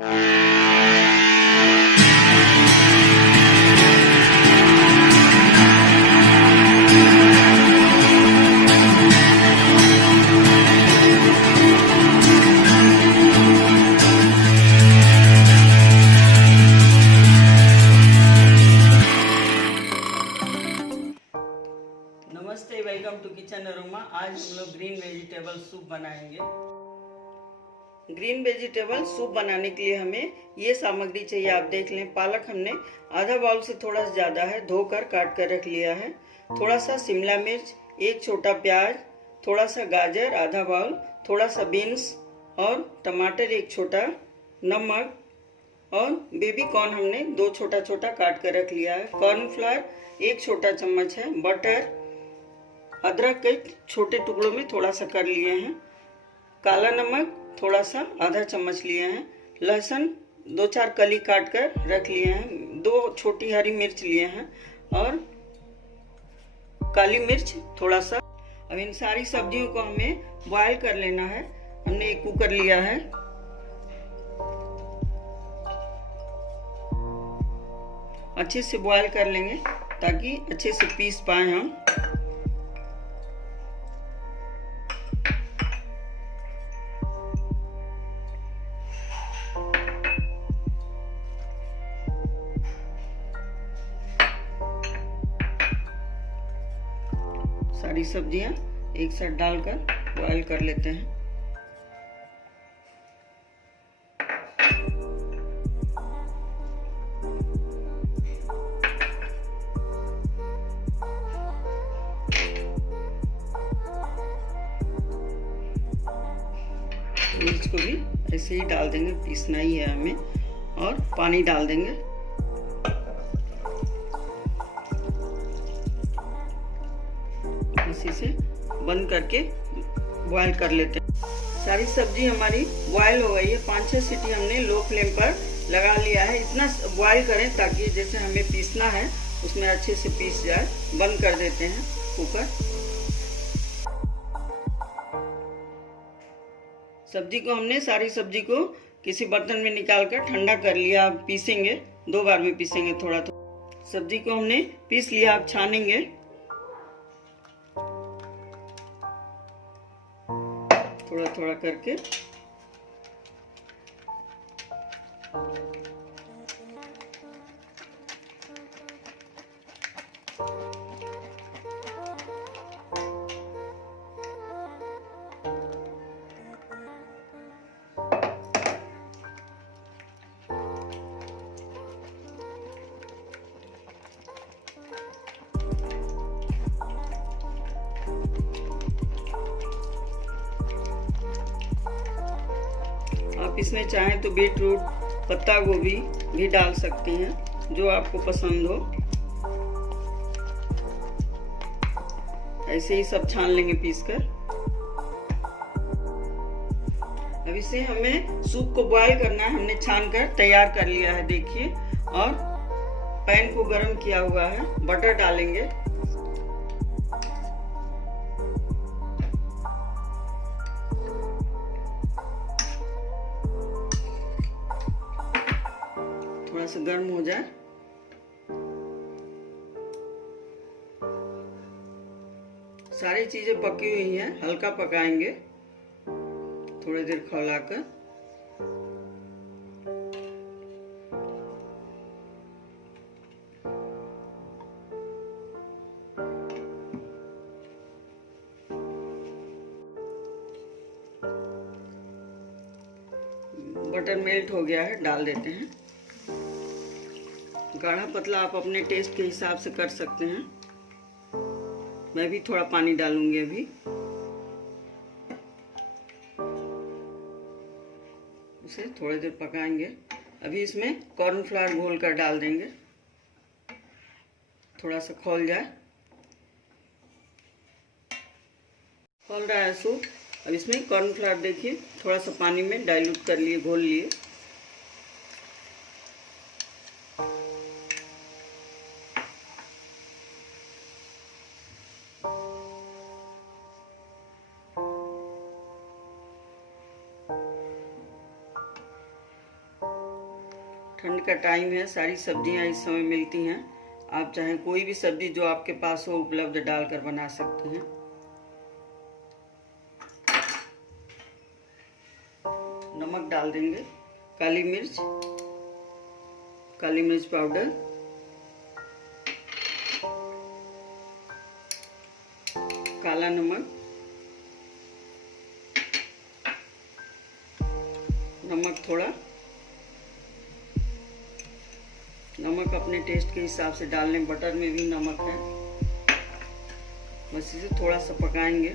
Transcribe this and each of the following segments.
नमस्ते, welcome to kitchen aroma. आज हम लोग ग्रीन वेजिटेबल सूप बनाएंगे। ग्रीन वेजिटेबल सूप बनाने के लिए हमें ये सामग्री चाहिए। आप देख लें, पालक हमने आधा बाउल से थोड़ा सा ज़्यादा है, धोकर काट कर रख लिया है। थोड़ा सा शिमला मिर्च, एक छोटा प्याज, थोड़ा सा गाजर आधा बाउल, थोड़ा सा बीन्स और टमाटर एक छोटा, नमक और बेबी कॉर्न हमने 2 छोटा छोटा काट कर रख लिया है। कॉर्नफ्लावर 1 छोटा चम्मच है। बटर, अदरक के छोटे टुकड़ों में थोड़ा सा कर लिए हैं। काला नमक थोड़ा सा आधा चम्मच लिए हैं। लहसुन 2-4 कली काट कर रख लिए हैं। 2 छोटी हरी मिर्च लिए हैं और काली मिर्च थोड़ा सा। अब इन सारी सब्जियों को हमें बॉयल कर लेना है। हमने एक कुकर लिया है। अच्छे से बॉयल कर लेंगे ताकि अच्छे से पीस पाए हम। सारी सब्जियां एक साथ डालकर बॉयल कर लेते हैं। मिर्च को भी ऐसे ही डाल देंगे, पीसना ही है हमें। और पानी डाल देंगे। इसी से बंद करके बॉयल कर लेते हैं। सारी सब्जी हमारी बॉयल हो गई है। 5-6 सीटी हमने लो फ्लेम पर लगा लिया है। इतना बॉयल करें ताकि जैसे हमें पीसना है उसमें अच्छे से पीस जाए। बंद कर देते हैं कुकर। सारी सब्जी को किसी बर्तन में निकाल कर ठंडा कर लिया। अब पीसेंगे, 2 बार में पीसेंगे। थोड़ा सब्जी को हमने पीस लिया। अब छानेंगे थोड़ा थोड़ा करके। आप इसमें चाहें तो बीट रूट, पत्ता गोभी भी डाल सकती हैं, जो आपको पसंद हो। ऐसे ही सब छान लेंगे पीसकर। अब इसे हमें सूप को बॉयल करना है। हमने छान कर तैयार कर लिया है, देखिए। और पैन को गरम किया हुआ है। बटर डालेंगे। थोड़ा सा गर्म हो जाए। सारी चीजें पकी हुई हैं, हल्का पकाएंगे थोड़ी देर खौलाकर। बटर मेल्ट हो गया है, डाल देते हैं। गाढ़ा पतला आप अपने टेस्ट के हिसाब से कर सकते हैं। मैं भी थोड़ा पानी डालूंगी अभी। इसे थोड़ी देर पकाएंगे। अभी इसमें कॉर्नफ्लावर घोल कर डाल देंगे। थोड़ा सा खौल जाए। खौल रहा है सूप। अब इसमें कॉर्नफ्लावर देखिए थोड़ा सा पानी में डाइल्यूट कर लिए, घोल लिए। ठंड का टाइम है, सारी सब्जियां इस समय मिलती हैं। आप चाहें कोई भी सब्जी जो आपके पास हो उपलब्ध डालकर बना सकते हैं। नमक डाल देंगे, काली मिर्च पाउडर, काला नमक, थोड़ा नमक अपने टेस्ट के हिसाब से डाल लें। बटर में भी नमक है। बस इसे थोड़ा सा पकाएंगे।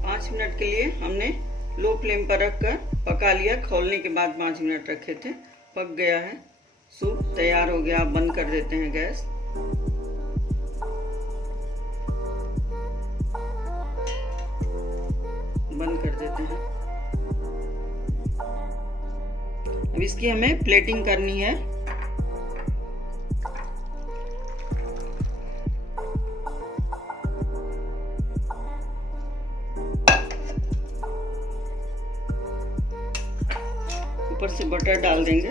पाँच मिनट के लिए हमने लो फ्लेम पर रखकर पका लिया। खोलने के बाद 5 मिनट रखे थे, पक गया है। सूप तैयार हो गया। आप बंद कर देते हैं गैस। बंद कर देते हैं। अब इसकी हमें प्लेटिंग करनी है। ऊपर से बटर डाल देंगे।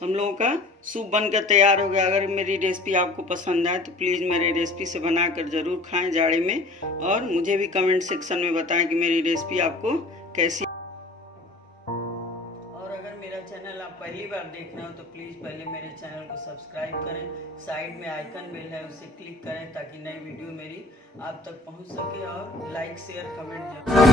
हम लोगों का सूप बनकर तैयार हो गया। अगर मेरी रेसिपी आपको पसंद आए तो प्लीज़ मेरे रेसिपी से बनाकर ज़रूर खाएं जाड़े में, और मुझे भी कमेंट सेक्शन में बताएं कि मेरी रेसिपी आपको कैसी। और अगर मेरा चैनल आप पहली बार देख रहे हो तो प्लीज़ पहले मेरे चैनल को सब्सक्राइब करें। साइड में आइकन बेल है, उसे क्लिक करें ताकि नई वीडियो मेरी आप तक पहुंच सके। और लाइक शेयर कमेंट जरूर।